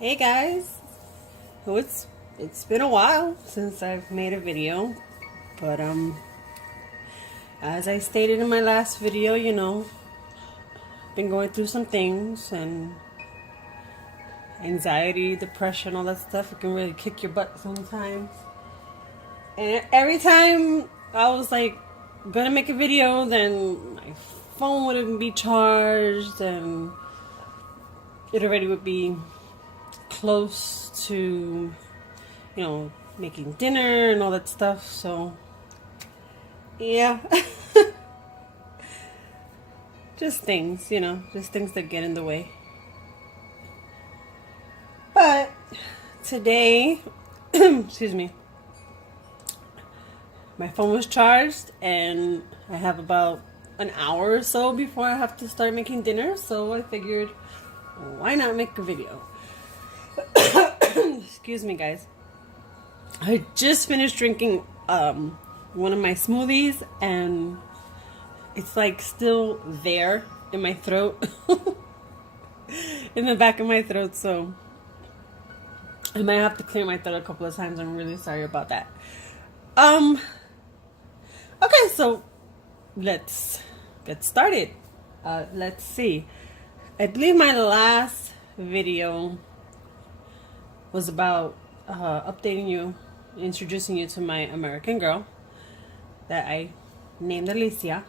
Hey guys, so it's been a while since I've made a video, but as I stated in my last video, been going through some things and anxiety, depression, all that stuff. It can really kick your butt sometimes. And every time I was like gonna make a video, then my phone wouldn't be charged and it already would be close to making dinner and all that stuff. So yeah. Just things, just things that get in the way. But today, excuse me, my phone was charged and I have about an hour or so before I have to start making dinner. So I figured, why not make a video? Excuse me, guys. I just finished drinking one of my smoothies and it's like still there in my throat. In the back of my throat, so I might have to clear my throat a couple of times. I'm really sorry about that. Okay, so let's get started. Let's see. I believe my last video was about updating you, introducing you to my American girl that I named Alicia.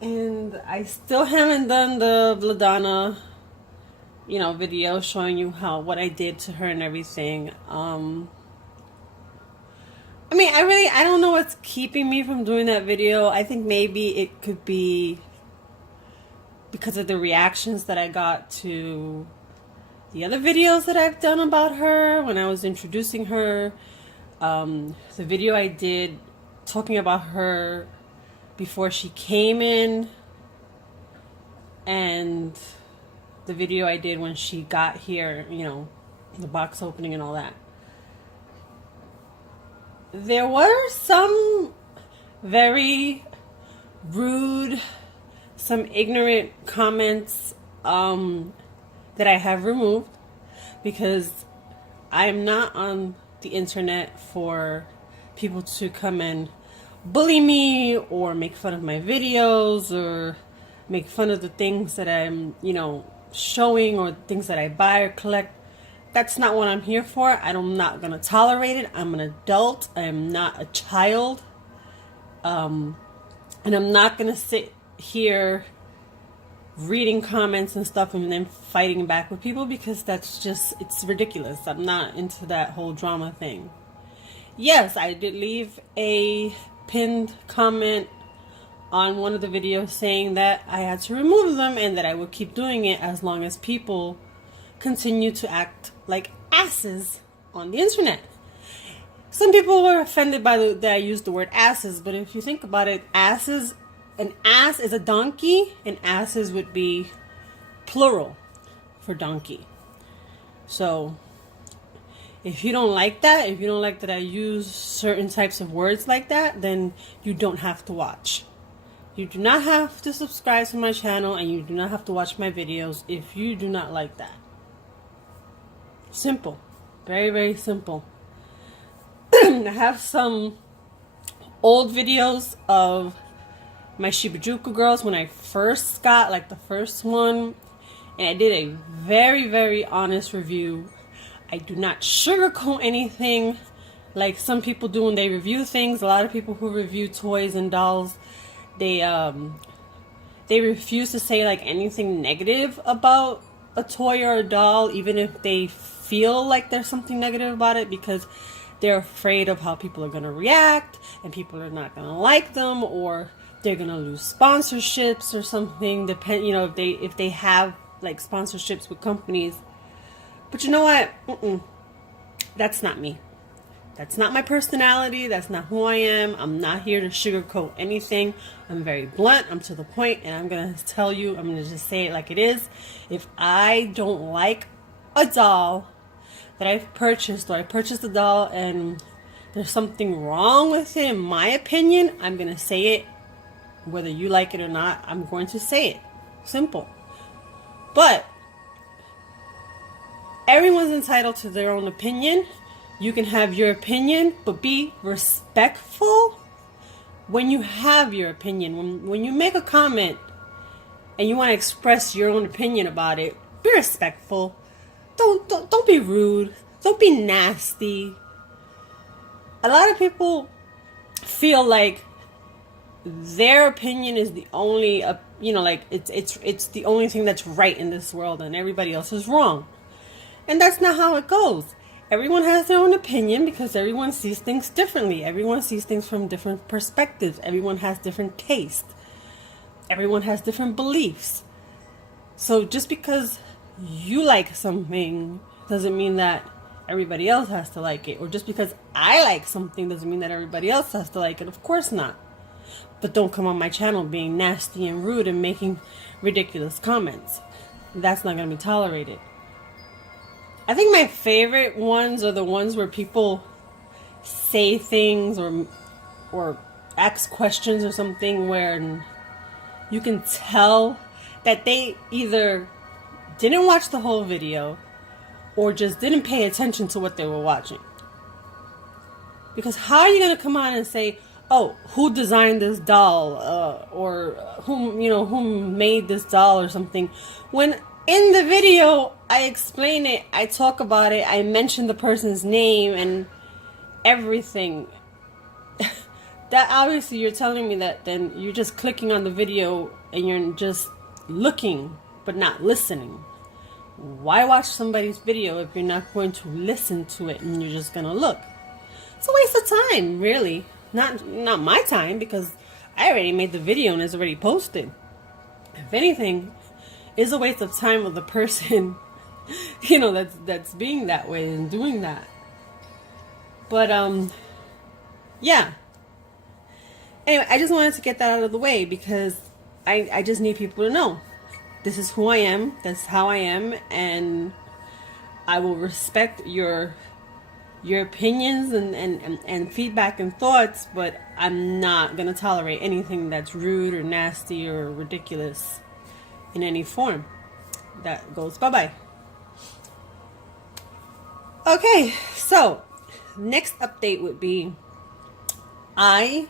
And I still haven't done the Vladana, video showing you what I did to her and everything. I don't know what's keeping me from doing that video. I think maybe it could be because of the reactions that I got to the other videos that I've done about her when I was introducing her. The video I did talking about her before she came in, and the video I did when she got here, the box opening and all that. There were some very rude, some ignorant comments that I have removed because I'm not on the internet for people to come and bully me or make fun of my videos or make fun of the things that I'm, showing or things that I buy or collect. That's not what I'm here for. I'm not going to tolerate it. I'm an adult. I am not a child. And I'm not going to sit here reading comments and stuff and then fighting back with people because it's ridiculous. I'm not into that whole drama thing. Yes, I did leave a pinned comment on one of the videos saying that I had to remove them and that I would keep doing it as long as people continue to act like asses on the internet. Some people were offended by that I used the word asses, but if you think about it, an ass is a donkey, and asses would be plural for donkey. So if you don't like that, if you don't like that I use certain types of words like that, then you don't have to watch. You do not have to subscribe to my channel, and you do not have to watch my videos if you do not like that. Simple. Very, very simple. I have some old videos of my Shibajuku girls when I first got, like the first one, and I did a very, very honest review. I do not sugarcoat anything like some people do when they review things. A lot of people who review toys and dolls, they refuse to say like anything negative about a toy or a doll, even if they feel like there's something negative about it, because they're afraid of how people are going to react and people are not going to like them, or they're going to lose sponsorships or something, if they have like sponsorships with companies. But you know what? That's not me. That's not my personality. That's not who I am. I'm not here to sugarcoat anything. I'm very blunt. I'm to the point, and I'm going to tell you, I'm going to just say it like it is. If I don't like a doll that I've purchased, or I purchased a doll and there's something wrong with it, in my opinion, I'm going to say it. Whether you like it or not, I'm going to say it. Simple. But Everyone's entitled to their own opinion. You can have your opinion, but be respectful when you have your opinion. When you make a comment and you want to express your own opinion about it, be respectful. Don't be rude. Don't be nasty. A lot of people feel like their opinion is the only, like it's the only thing that's right in this world, and everybody else is wrong. And that's not how it goes. Everyone has their own opinion because everyone sees things differently. Everyone sees things from different perspectives. Everyone has different taste. Everyone has different beliefs. So just because you like something doesn't mean that everybody else has to like it. Or just because I like something doesn't mean that everybody else has to like it. Of course not. But don't come on my channel being nasty and rude and making ridiculous comments. That's not going to be tolerated. I think my favorite ones are the ones where people say things or ask questions or something where you can tell that they either didn't watch the whole video or just didn't pay attention to what they were watching. Because how are you going to come on and say, oh, who designed this doll, or who made this doll or something, when in the video I explain it, I talk about it, I mention the person's name and everything. That obviously you're telling me that then you're just clicking on the video and you're just looking but not listening. Why watch somebody's video if you're not going to listen to it and you're just going to look? It's a waste of time, really. Not my time, because I already made the video and it's already posted. If anything, it's a waste of time of the person, that's being that way and doing that. But yeah. Anyway, I just wanted to get that out of the way because I just need people to know this is who I am, that's how I am, and I will respect your opinions and feedback and thoughts, but I'm not going to tolerate anything that's rude or nasty or ridiculous in any form. That goes bye-bye. Okay, so next update would be I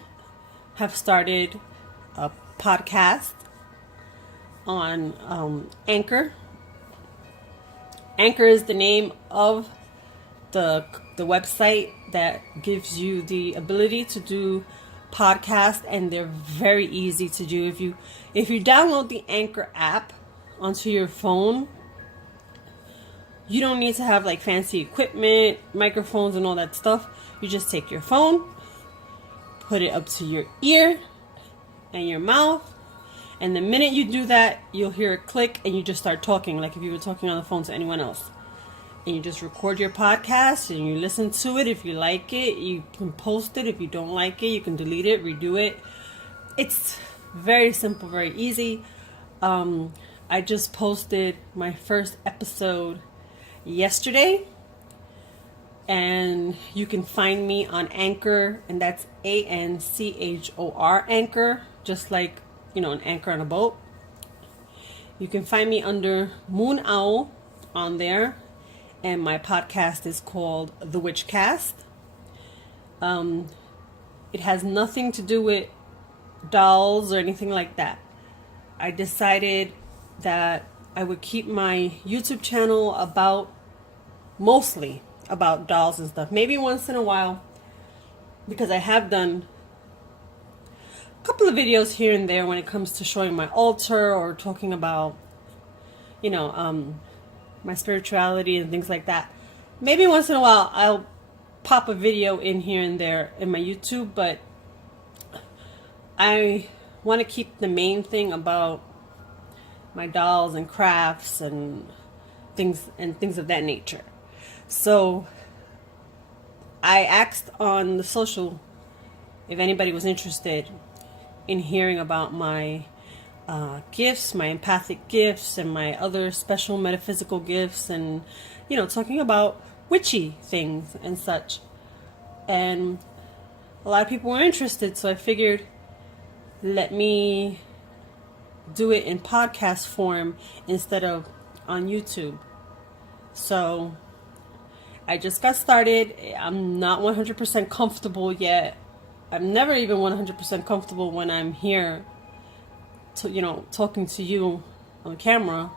have started a podcast on Anchor. Anchor is the name of the website that gives you the ability to do podcasts, and they're very easy to do. If you download the Anchor app onto your phone, you don't need to have like fancy equipment, microphones and all that stuff. You just take your phone, put it up to your ear and your mouth, and the minute you do that, you'll hear a click and you just start talking like if you were talking on the phone to anyone else. And you just record your podcast and you listen to it. If you like it, you can post it. If you don't like it, you can delete it, redo it. It's very simple, very easy. I just posted my first episode yesterday. And you can find me on Anchor, and that's ANCHOR, Anchor, just like, an anchor on a boat. You can find me under Moon Owl on there. And my podcast is called The Witchcast. It has nothing to do with dolls or anything like that. I decided that I would keep my YouTube channel mostly about dolls and stuff. Maybe once in a while, because I have done a couple of videos here and there when it comes to showing my altar or talking about, my spirituality and things like that. Maybe once in a while I'll pop a video in here and there in my YouTube, but I want to keep the main thing about my dolls and crafts and things of that nature. So I asked on the social if anybody was interested in hearing about my gifts, my empathic gifts, and my other special metaphysical gifts, and talking about witchy things and such. And a lot of people were interested, so I figured, let me do it in podcast form instead of on YouTube. So I just got started. I'm not 100% comfortable yet. I'm never even 100% comfortable when I'm here to, talking to you on camera.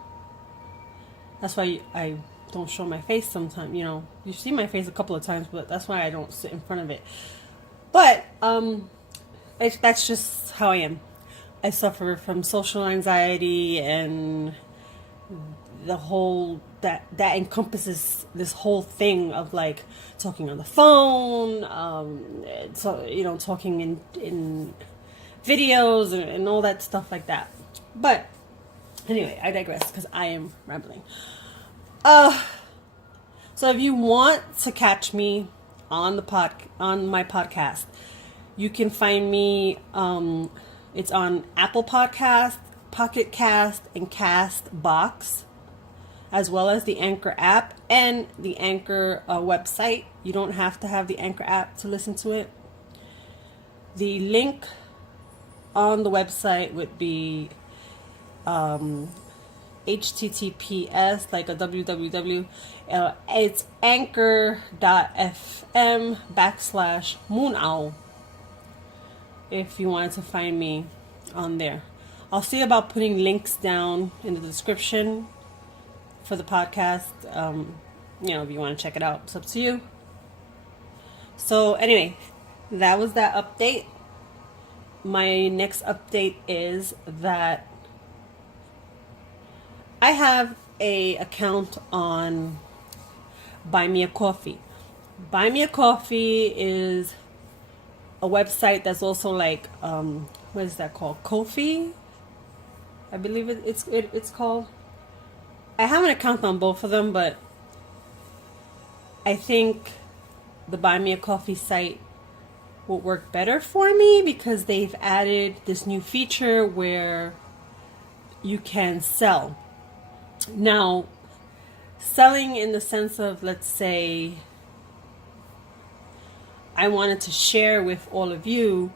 That's why I don't show my face sometimes. You see my face a couple of times, but that's why I don't sit in front of it. But that's just how I am. I suffer from social anxiety, and the whole that encompasses this whole thing of like talking on the phone, so talking in videos and all that stuff like that. But anyway, I digress because I am rambling. So if you want to catch me on my podcast, you can find me. It's on Apple Podcast, Pocket Cast, and Castbox, as well as the Anchor app and the Anchor website. You don't have to have the Anchor app to listen to it. The link on the website would be HTTPS, like a www. It's anchor.fm/moonowl. If you wanted to find me on there, I'll see about putting links down in the description for the podcast. If you want to check it out, it's up to you. So anyway, that was that update. My next update is that I have a account on Buy Me a Coffee. Buy Me a Coffee is a website that's also like what is that called? Ko-fi, I believe it's called. I have an account on both of them, but I think the Buy Me a Coffee site will work better for me because they've added this new feature where you can sell. Now, selling in the sense of, let's say, I wanted to share with all of you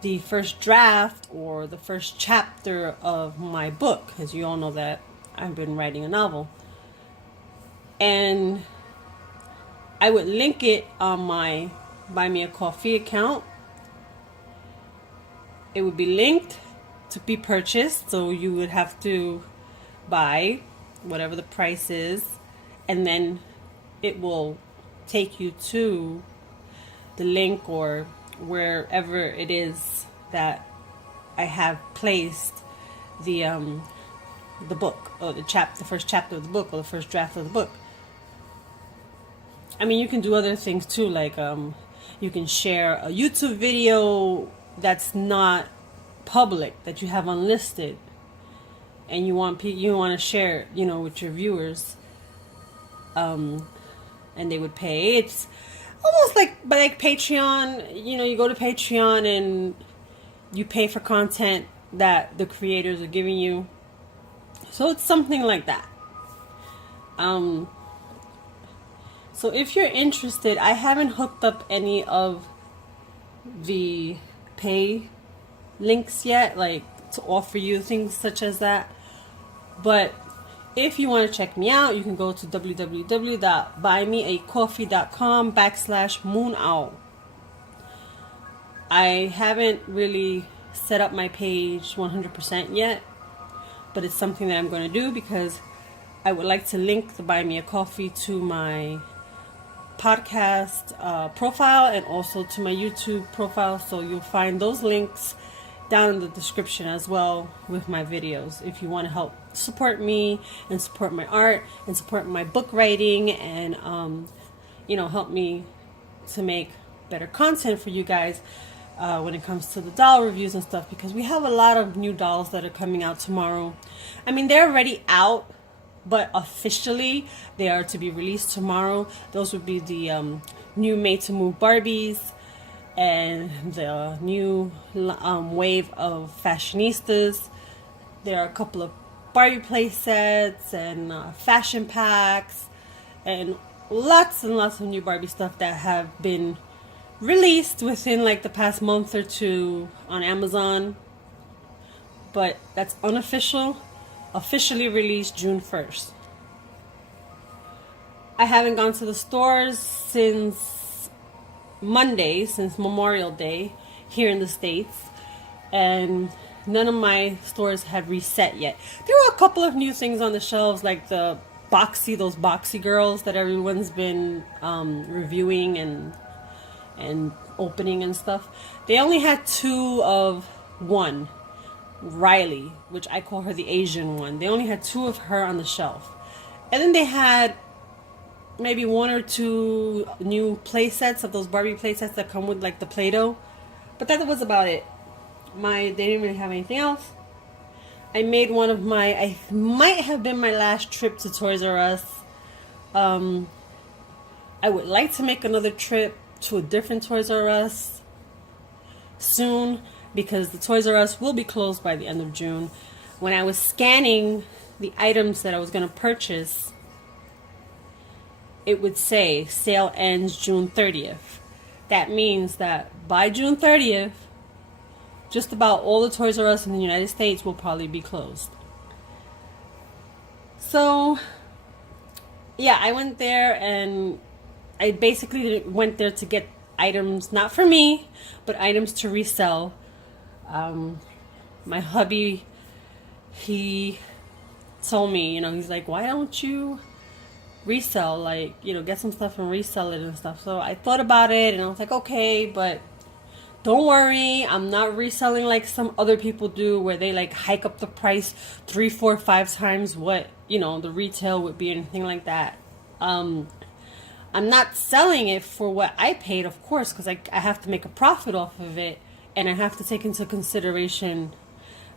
the first draft or the first chapter of my book. As you all know that I've been writing a novel. And I would link it on my Buy Me a Coffee account. It would be linked to be purchased, so you would have to buy whatever the price is, and then it will take you to the link or wherever it is that I have placed the book, or the first chapter of the book, or the first draft of the book. I mean, you can do other things too, like you can share a YouTube video that's not public, that you have unlisted, and you want to share, with your viewers, and they would pay. It's almost like Patreon. You go to Patreon and you pay for content that the creators are giving you. So it's something like that. So if you're interested, I haven't hooked up any of the pay links yet, like to offer you things such as that. But if you want to check me out, you can go to www.buymeacoffee.com/moonowl. I haven't really set up my page 100% yet, but it's something that I'm going to do because I would like to link the Buy Me a Coffee to my podcast profile and also to my YouTube profile. So you'll find those links down in the description as well with my videos. If you want to help support me and support my art and support my book writing and help me to make better content for you guys when it comes to the doll reviews and stuff, because we have a lot of new dolls that are coming out tomorrow. I mean, they're already out, but officially they are to be released tomorrow. Those would be the new Made to Move Barbies and the new wave of fashionistas. There are a couple of Barbie play sets and fashion packs and lots of new Barbie stuff that have been released within like the past month or two on Amazon. But that's unofficial. Officially released June 1st. I haven't gone to the stores since Monday, since Memorial Day here in the States, and none of my stores had reset yet. There were a couple of new things on the shelves, like those boxy girls that everyone's been reviewing and opening and stuff. They only had two of one, Riley, which I call her the Asian one. They only had two of her on the shelf. And then they had maybe one or two new play sets of those Barbie play sets that come with like the Play-Doh. But that was about it. They didn't really have anything else. I made I might have been my last trip to Toys R Us. I would like to make another trip to a different Toys R Us soon, because the Toys R Us will be closed by the end of June. When I was scanning the items that I was going to purchase, it would say sale ends June 30th. That means that by June 30th, just about all the Toys R Us in the United States will probably be closed. So, yeah, I went there and I basically went there to get items, not for me, but items to resell. My hubby, he told me, he's like, why don't you resell, like, get some stuff and resell it and stuff. So I thought about it and I was like, okay, but don't worry, I'm not reselling like some other people do, where they like hike up the price 3, 4, 5 times what the retail would be, anything like that. I'm not selling it for what I paid, of course, because I have to make a profit off of it, and I have to take into consideration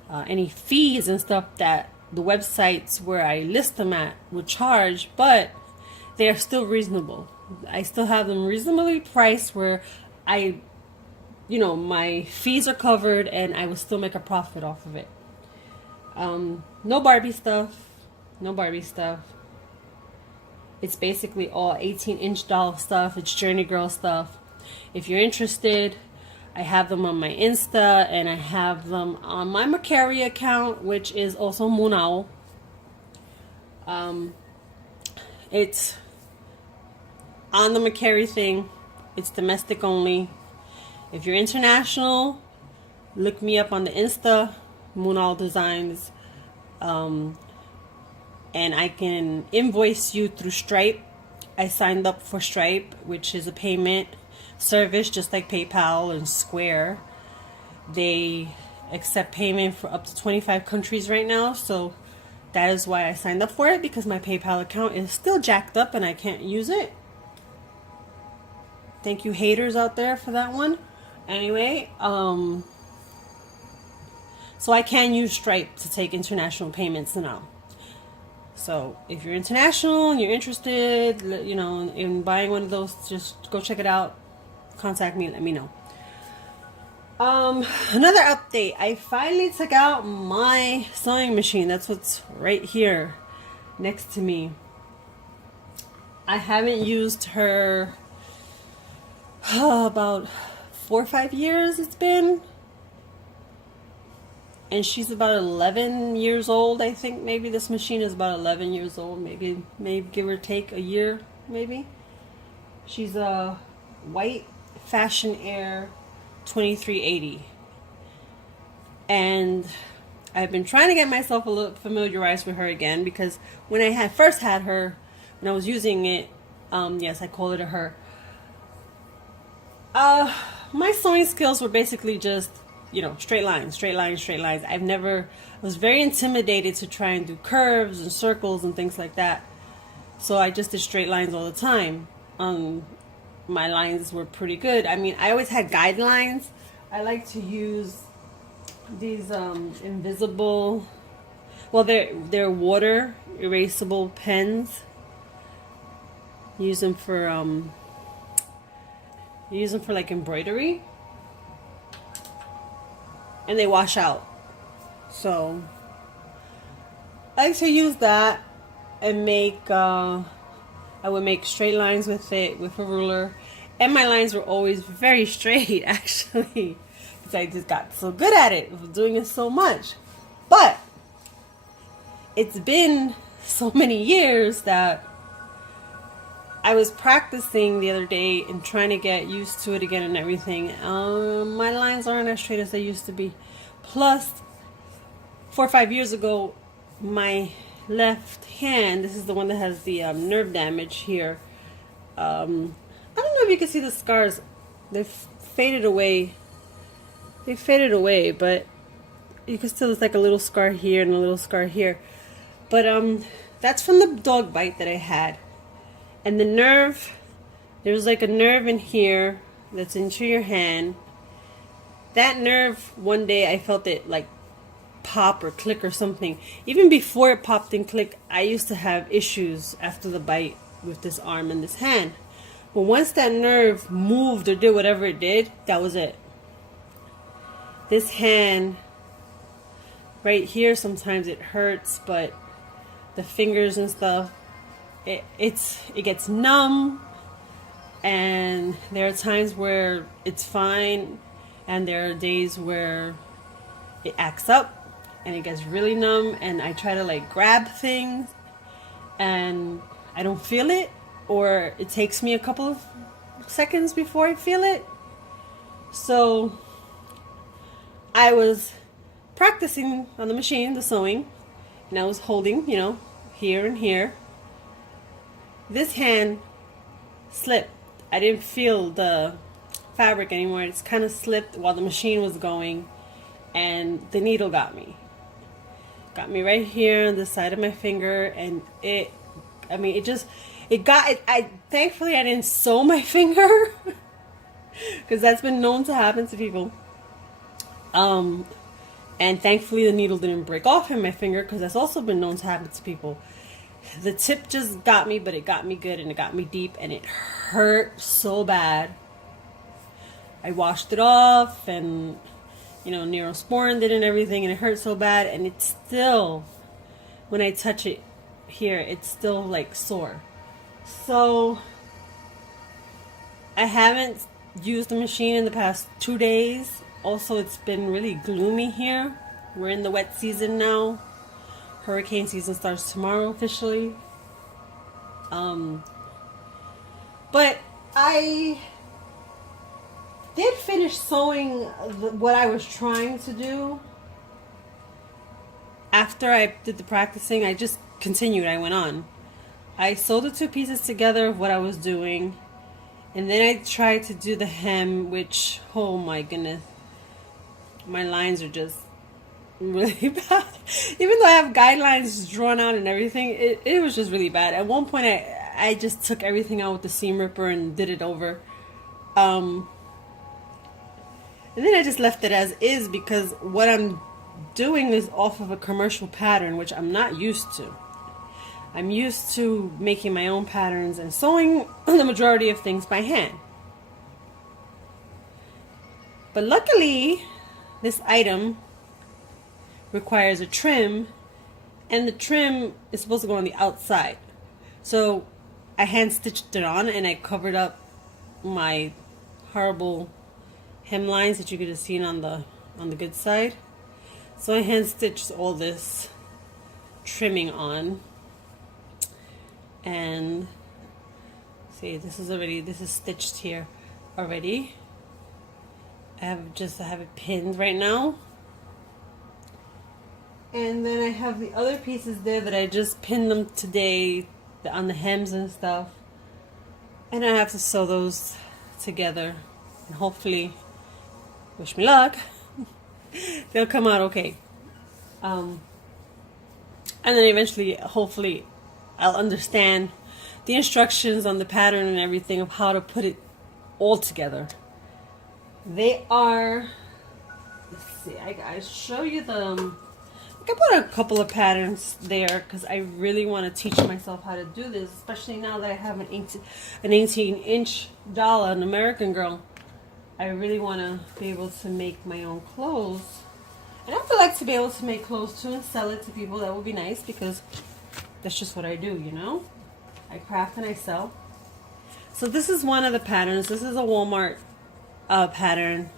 any fees and stuff that the websites where I list them at would charge, but they are still reasonable. I still have them reasonably priced where my fees are covered and I will still make a profit off of it. No Barbie stuff. It's basically all 18-inch doll stuff. It's Journey Girl stuff. If you're interested, I have them on my Insta and I have them on my Mercari account, which is also Munao. It's on the Mercari thing. It's domestic only. If you're international, look me up on the Insta, Munao Designs. And I can invoice you through Stripe. I signed up for Stripe, which is a payment service just like PayPal and Square. They accept payment for up to 25 countries right now, so that is why I signed up for it, because my PayPal account is still jacked up and I can't use it. Thank you haters out there for that one. Anyway, so I can use Stripe to take international payments now. So if you're international and you're interested, in buying one of those, just go check it out. Contact me, let me know. Another update. I finally took out my sewing machine. That's what's right here next to me. I haven't used her about 4 or 5 years it's been. And she's about 11 years old, I think. Maybe this machine is about 11 years old. Maybe give or take a year, maybe. She's a white Fashion Air 2380. And I've been trying to get myself a little familiarized with her again, because when I first had her, when I was using it, yes, I call it a her. My sewing skills were basically just, straight lines. I was very intimidated to try and do curves and circles and things like that. So I just did straight lines all the time. My lines were pretty good. I mean, I always had guidelines. I like to use these invisible, well, they're water erasable pens. Use them for like embroidery. And they wash out. So I like to use that and I would make straight lines with it with a ruler. And my lines were always very straight, actually, because I just got so good at it, doing it so much. But it's been so many years that I was practicing the other day and trying to get used to it again and everything. My lines aren't as straight as they used to be. Plus, 4 or 5 years ago, my left hand, this is the one that has the nerve damage here. I don't know if you can see the scars. They've faded away. They faded away, but you can still, it's like a little scar here and a little scar here. But that's from the dog bite that I had. And the nerve, there's like a nerve in here that's into your hand. That nerve, one day I felt it like pop or click or something. Even before it popped and clicked, I used to have issues after the bite with this arm and this hand. But once that nerve moved or did whatever it did, that was it. This hand right here, sometimes it hurts, but the fingers and stuff, it gets numb, and there are times where it's fine, and there are days where it acts up and it gets really numb, and I try to like grab things and I don't feel it, or it takes me a couple of seconds before I feel it. So I was practicing on the machine, the sewing, and I was holding, here and here. This hand slipped. I didn't feel the fabric anymore. It's kind of slipped while the machine was going, and the needle got me. Got me right here on the side of my finger, and thankfully I didn't sew my finger, because that's been known to happen to people. And thankfully the needle didn't break off in my finger, because that's also been known to happen to people. The tip just got me, but it got me good, and it got me deep, and it hurt so bad. I washed it off, and Neosporin did and everything, and it hurt so bad, and it's still, when I touch it here, it's still like sore. So I haven't used the machine in the past 2 days. Also, it's been really gloomy here. We're in the wet season now. Hurricane season starts tomorrow officially. But I did finish sewing what I was trying to do. After I did the practicing, I just continued. I went on. I sewed the two pieces together of what I was doing. And then I tried to do the hem, which, oh my goodness, my lines are just really bad. Even though I have guidelines drawn out and everything, it was just really bad. At one point, I just took everything out with the seam ripper and did it over. And then I just left it as is, because what I'm doing is off of a commercial pattern, which I'm not used to. I'm used to making my own patterns and sewing the majority of things by hand. But luckily, this item requires a trim, and the trim is supposed to go on the outside. So I hand stitched it on, and I covered up my horrible hemlines that you could have seen on the good side. So I hand stitched all this trimming on, and see, this is stitched here already. I have it pinned right now. And then I have the other pieces there that I just pinned them today on the hems and stuff. And I have to sew those together. And hopefully, wish me luck, they'll come out okay. And then eventually, hopefully, I'll understand the instructions on the pattern and everything of how to put it all together. They are, let's see, I show you them. I put a couple of patterns there because I really want to teach myself how to do this, especially now that I have an 18-inch doll, an American Girl. I really want to be able to make my own clothes. And I would like to be able to make clothes too and sell it to people. That would be nice, because that's just what I do, I craft and I sell. So this is one of the patterns. This is a Walmart pattern.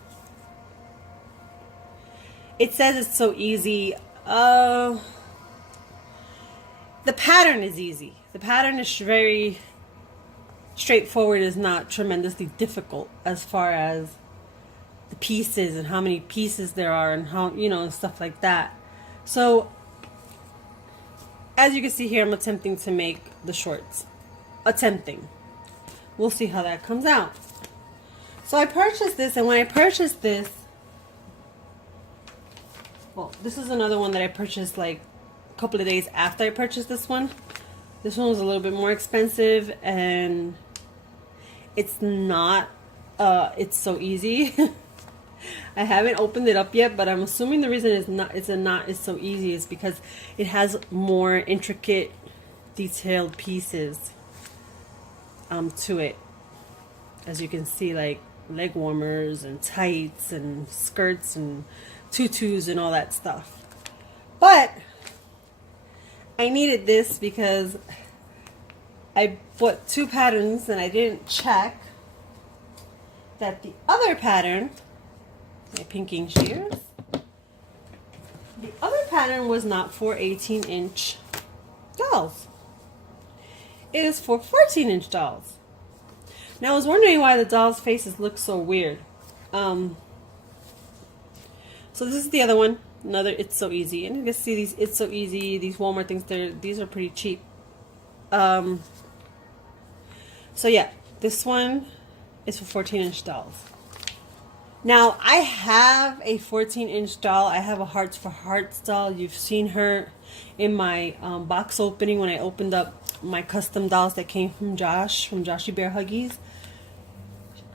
It says it's so easy. The pattern is easy. The pattern is very straightforward, is not tremendously difficult as far as the pieces and how many pieces there are and how, and stuff like that. So as you can see here, I'm attempting to make the shorts. We'll see how that comes out. So I purchased this, and when I purchased this, well, this is another one that I purchased like a couple of days after I purchased this one. This one was a little bit more expensive, and it's not, it's so easy. I haven't opened it up yet, but I'm assuming the reason it's so easy is because it has more intricate, detailed pieces to it. As you can see, like leg warmers and tights and skirts and tutus and all that stuff. But I needed this because I bought 2 patterns and I didn't check that the other pattern, my pinking shears, the other pattern was not for 18-inch dolls. It is for 14-inch dolls. Now I was wondering why the dolls' faces look so weird. So this is the other one. Another It's So Easy. And you can see these It's So Easy, these Walmart things, these are pretty cheap. So yeah, this one is for 14-inch dolls. Now, I have a 14-inch doll. I have a Hearts for Hearts doll. You've seen her in my box opening when I opened up my custom dolls that came from Joshy Bear Huggies.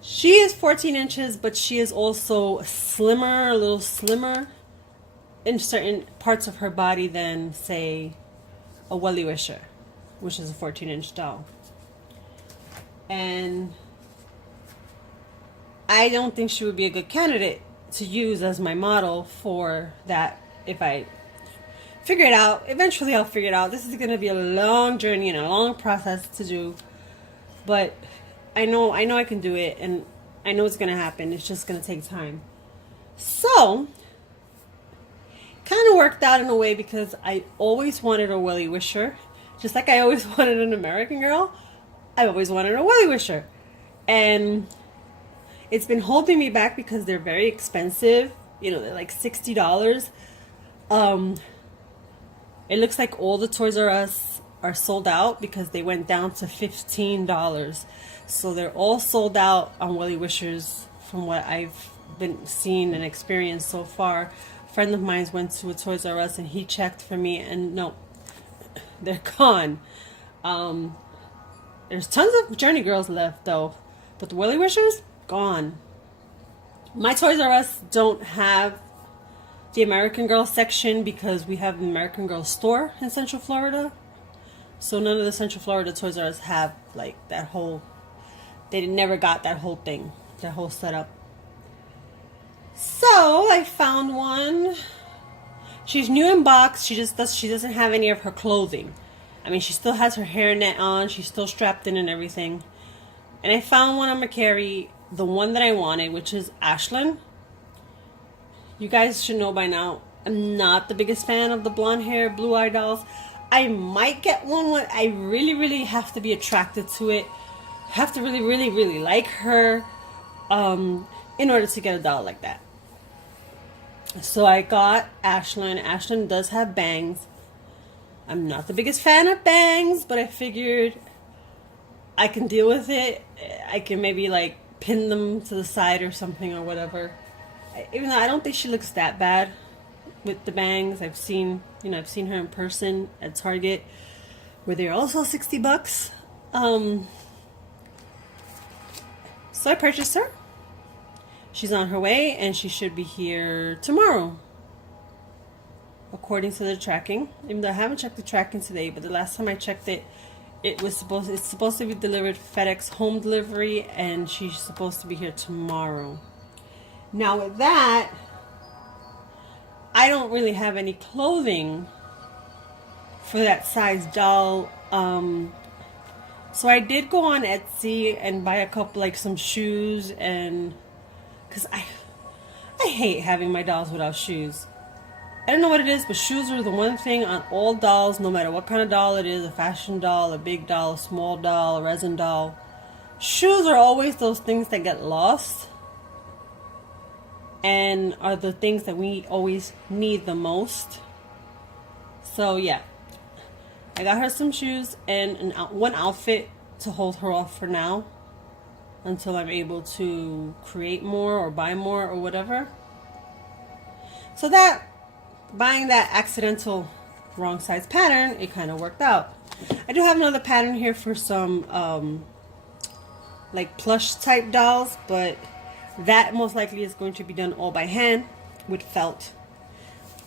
She is 14 inches, but she is also slimmer, a little slimmer in certain parts of her body than, say, a Wellie Wisher, which is a 14-inch doll. And I don't think she would be a good candidate to use as my model for that. If I figure it out, eventually I'll figure it out. This is going to be a long journey and a long process to do, but I know I can do it, and I know it's going to happen. It's just going to take time. So kind of worked out in a way because I always wanted a Wellie Wisher, just like I always wanted an American Girl. I always wanted a Wellie Wisher, and it's been holding me back because they're very expensive. They're like $60. It looks like all the Toys R Us are sold out because they went down to $15. So they're all sold out on Wellie Wishers from what I've been seeing and experienced so far. A friend of mine went to a Toys R Us and he checked for me, and no, they're gone. There's tons of Journey Girls left though, but the Wellie Wishers, gone. My Toys R Us don't have the American Girl section because we have the American Girl store in Central Florida. So none of the Central Florida Toys R Us have like that whole, they never got that whole thing, that whole setup. So I found one. She's new in box. She doesn't have any of her clothing. I mean, she still has her hairnet on. She's still strapped in and everything. And I found one on Mercari, the one that I wanted, which is Ashlyn. You guys should know by now, I'm not the biggest fan of the blonde hair, blue eye dolls. I might get one when I really, really have to be attracted to it. Have to really, really, really like her in order to get a doll like that. So I got Ashlyn. Ashlyn does have bangs. I'm not the biggest fan of bangs, but I figured I can deal with it. I can maybe like pin them to the side or something or whatever. Even though I don't think she looks that bad with the bangs. I've seen her in person at Target where they're also $60. So I purchased her. She's on her way and she should be here tomorrow, according to the tracking. Even though I haven't checked the tracking today, but the last time I checked it, it's supposed to be delivered FedEx home delivery, and she's supposed to be here tomorrow. Now with that, I don't really have any clothing for that size doll. So I did go on Etsy and buy a couple, like some shoes, and because I hate having my dolls without shoes. I don't know what it is, but shoes are the one thing on all dolls, no matter what kind of doll it is, a fashion doll, a big doll, a small doll, a resin doll. shoes are always those things that get lost and are the things that we always need the most. So yeah, I got her some shoes and one outfit to hold her off for now until I'm able to create more or buy more or whatever. So that buying that accidental wrong size pattern, it kind of worked out. I do have another pattern here for some like plush type dolls, but that most likely is going to be done all by hand with felt.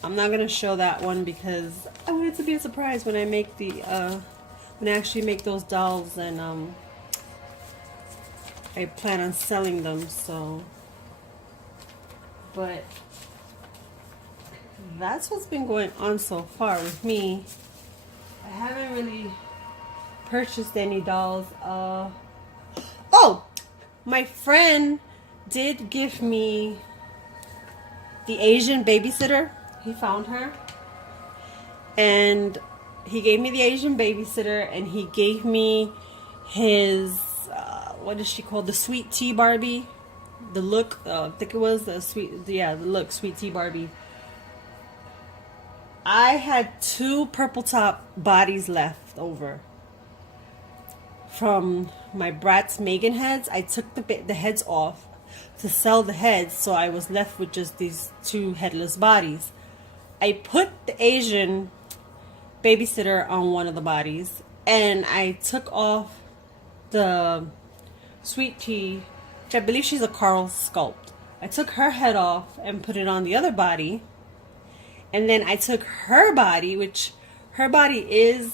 I'm not gonna show that one because I want it to be a surprise when I make the when I actually make those dolls, and I plan on selling them. So, but that's what's been going on so far with me. I haven't really purchased any dolls. Oh, my friend did give me the Asian babysitter. He found her and he gave me the Asian babysitter, and he gave me his what is she called, the sweet tea Barbie, the look, I think it was the sweet, yeah, the look sweet tea Barbie. I had 2 purple top bodies left over from my Bratz Megan heads. I took the heads off to sell the heads, so I was left with just these 2 headless bodies. I put the Asian babysitter on one of the bodies, and I took off the sweet tea, which I believe she's a Carl Sculpt. I took her head off and put it on the other body, and then I took her body, which her body is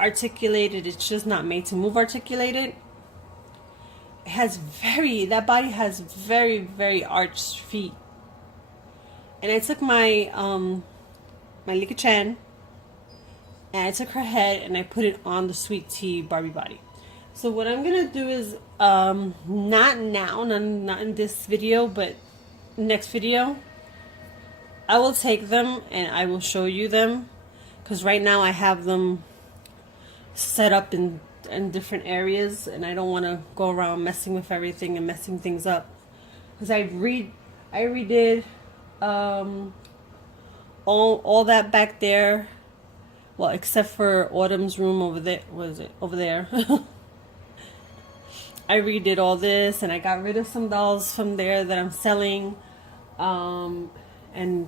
articulated, it's just not made to move articulated. It has that body has very, very arched feet. And I took my my Lika Chan, and I took her head and I put it on the sweet tea Barbie body. So what I'm gonna do is not now, not in this video, but next video, I will take them and I will show you them, because right now I have them set up in different areas, and I don't want to go around messing with everything and messing things up, because I redid all that back there, well, except for Autumn's room over there. Was it over there? I redid all this, and I got rid of some dolls from there that I'm selling, and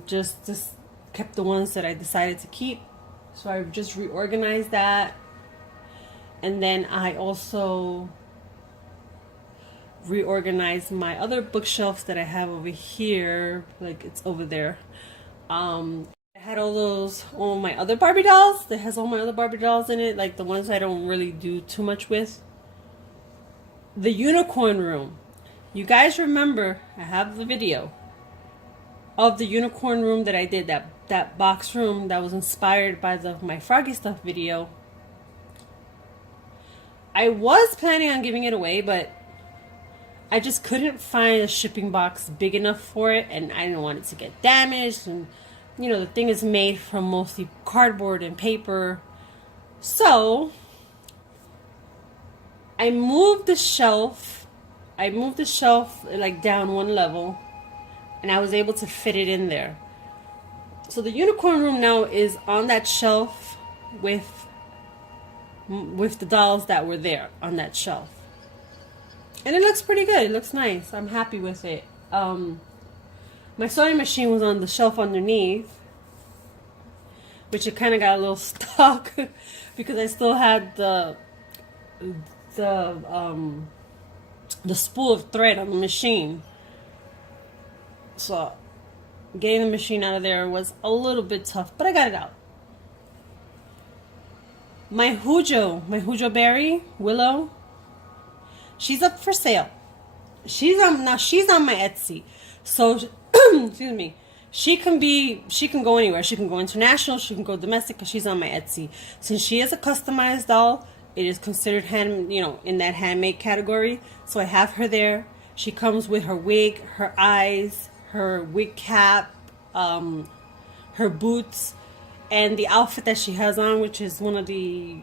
just kept the ones that I decided to keep. So I just reorganized that, and then I also reorganized my other bookshelves that I have over here, like it's over there. I had all my other Barbie dolls. That has all my other Barbie dolls in it, like the ones I don't really do too much with. The unicorn room. You guys remember, I have the video of the unicorn room that I did, that box room that was inspired by my Froggy Stuff video. I was planning on giving it away, but I just couldn't find a shipping box big enough for it, and I didn't want it to get damaged, and you know, the thing is made from mostly cardboard and paper. So I moved the shelf like down one level, and I was able to fit it in there. So the unicorn room now is on that shelf with the dolls that were there on that shelf. And it looks pretty good. It looks nice. I'm happy with it. My sewing machine was on the shelf underneath, which it kind of got a little stuck because I still had the spool of thread on the machine. So getting the machine out of there was a little bit tough, but I got it out. My Hujo Berry, Willow, she's up for sale. She's on my Etsy. So excuse me. She can go anywhere. She can go international, she can go domestic, but she's on my Etsy. Since she is a customized doll, it is considered in that handmade category. So I have her there. She comes with her wig, her eyes, her wig cap, her boots, and the outfit that she has on, which is I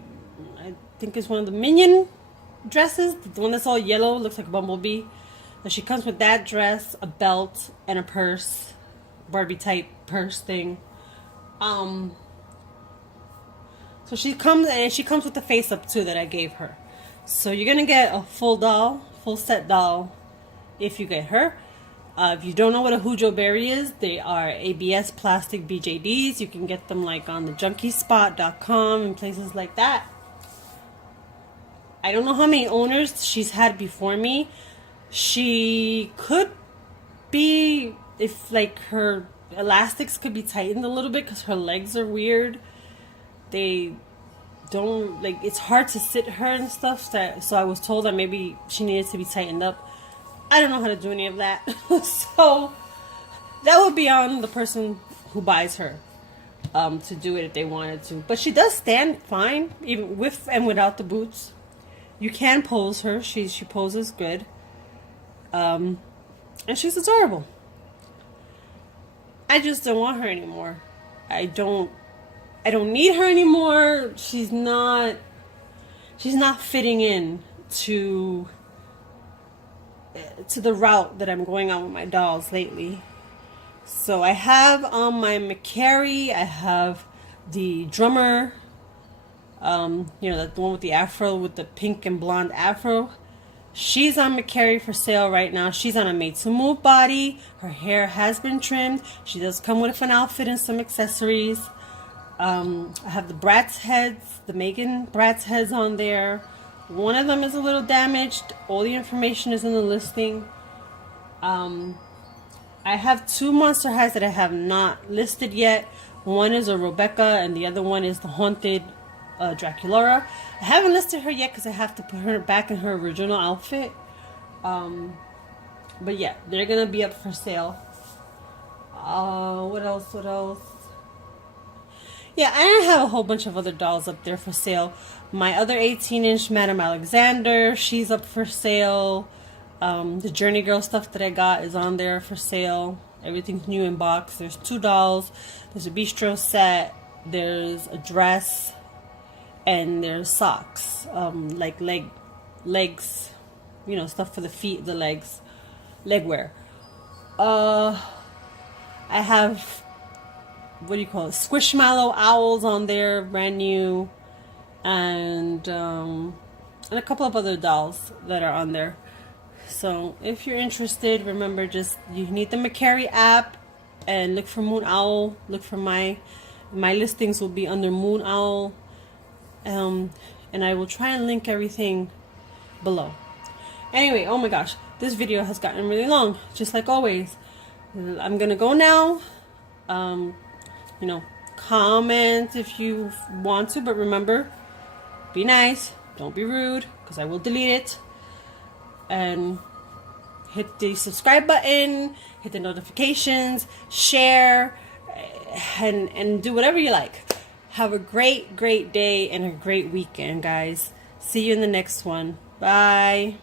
think it's one of the Minion dresses. The one that's all yellow, looks like a bumblebee. And she comes with that dress, a belt, and a purse. Barbie type purse thing. So she comes, and she comes with the face up too that I gave her. So you're gonna get a full doll, full set doll if you get her. If you don't know what a Hujo Berry is, they are ABS plastic BJDs. You can get them like on the junkiespot.com and places like that. I don't know how many owners she's had before me. She could be, if like her elastics could be tightened a little bit because her legs are weird. They don't, like, it's hard to sit her and stuff. So I was told that maybe she needed to be tightened up. I don't know how to do any of that. So that would be on the person who buys her to do it if they wanted to. But she does stand fine, even with and without the boots. You can pose her. She poses good. And she's adorable. I just don't want her anymore. I don't need her anymore. She's not fitting in to the route that I'm going on with my dolls lately. So I have my McCary. I have the drummer. You know, the one with the afro, with the pink and blonde afro. She's on McCary for sale right now. She's on a Made to Move body. Her hair has been trimmed. She does come with an outfit and some accessories. I have the Bratz heads, the Megan Bratz heads on there. One of them is a little damaged. All the information is in the listing. I have two Monster Highs that I have not listed yet. One is a Rebecca and the other one is the Haunted Draculaura. I haven't listed her yet because I have to put her back in her original outfit. But yeah, they're gonna be up for sale. What else? Yeah, I have a whole bunch of other dolls up there for sale. My other 18-inch Madame Alexander, she's up for sale. The Journey Girl stuff that I got is on there for sale. Everything's new in box. There's 2 dolls. There's a bistro set. There's a dress. And there's socks. Like legs. You know, stuff for the feet, the legs. Leg wear. I have, what do you call it? Squishmallow owls on there, brand new. And a couple of other dolls that are on there. So if you're interested, remember, just you need the McCary app and look for Moon Owl. Look for my listings will be under Moon Owl. And I will try and link everything below. Anyway, oh my gosh, this video has gotten really long, just like always. I'm gonna go now. You know, comment if you want to, but remember, be nice, don't be rude, because I will delete it. And hit the subscribe button, hit the notifications, share, and do whatever you like. Have a great day and a great weekend, guys. See you in the next one. Bye.